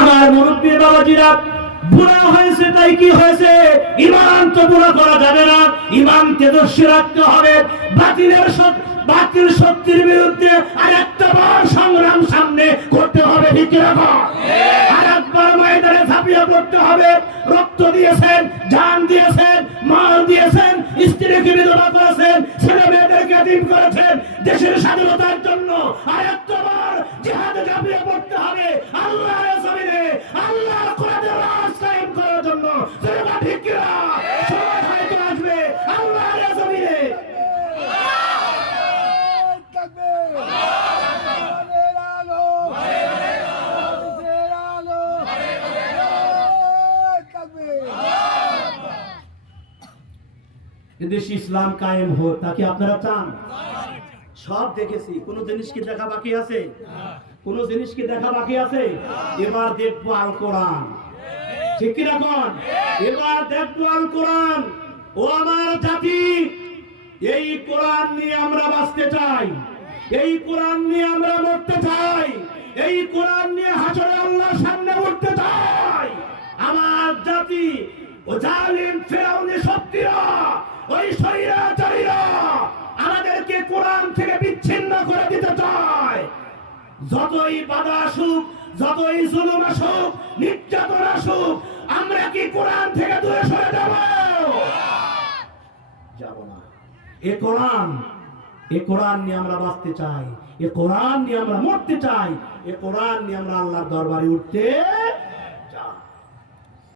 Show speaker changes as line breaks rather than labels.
আমার মুরব্বী বাবাজিরা, বুড়া হয়েছে তাই কি হয়েছে? ইমান তো বুড়া করা যাবে না। ইমান তেজস্বী রাখতে হবে। বাতিলের বাতিল শক্তির বিরুদ্ধে আর একটা বার সংগ্রাম সামনে করতে হবে আর একবার ময়দানে ঝাঁপিয়ে পড়তে হবে। রক্ত দিয়েছেন, জান দিয়েছেন, মাল দিয়েছেন, স্ত্রীকে করেছেন ছেলে মেয়েদেরকে দিন করেছেন। দেশের স্বাধীনতার জন্য আর একটা বার ঝাঁপিয়ে পড়তে হবে আল্লাহর জমিনে আল্লাহর কোরআনের রাজ কায়েম করার জন্য। ঠিক কিনা? হয়তো আসবে আল্লাহর জমিনে। দেশে ইসলাম কায়েম হোক তাকে আপনারা চান? সব দেখেছি কোন জিনিস কি দেখা বাকি আছে? কোন জিনিস কি দেখা বাকি আছে? এবার দেখব আল কোরআন। ঠিক কি রাখন এবার দেখব আল কোরআন। ও আমার জাতি, এই কোরআন নিয়ে আমরা বাঁচতে চাই। এই কোরআন নিয়ে আমরা মরতে চাই। এই কোরআন নিয়ে হাসরে আল্লাহর সামনে উঠতে চাই। আমার জাতি, ও জালিম ফেরাউনি শক্তিরা ওই স্বৈরাচারীরা, আমাদেরকে কোরআন থেকে বিচ্ছিন্ন করে দিতে যতই বাধা আসুক, যতই জুলুম আসুক, নির্যাতন আসুক, আমরা কি কোরআন থেকে দূরে সরে যাব? যাব না। এ কোরআন এ কোরআন নিয়ে আমরা বাঁচতে চাই, এ কোরআন নিয়ে আমরা মরতে চাই, এ কোরআন নিয়ে আমরা আল্লাহর দরবারে উঠতে